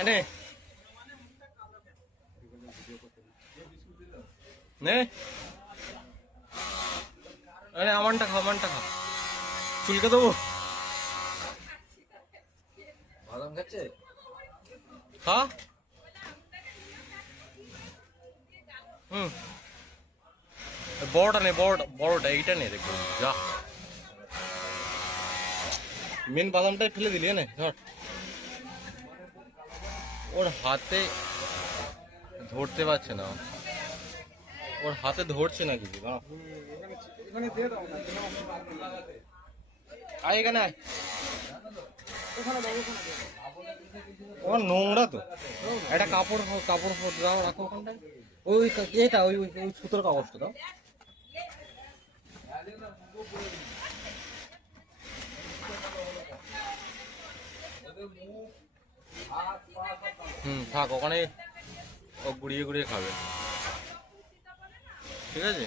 এনে নে আরে আমানটা খা চুলকে দেবো বাদাম খাচ্ছে খা বড়টা নে বড়টা এইটা নে দেখো যা মেন বাদামটাই ফেলে দিলি না ধর ওর হাতে ধরতে পারছে না ওর হাতে ধরছে না কিছু না আয় এখানে আয় ওর নোংরা তো একটা কাপড় দাও রাখো ওখানটায় ওই এটা ওই সুতোর কাগজটা দাও থাক ওখানে ও গুড়িয়ে খাবে ঠিক আছে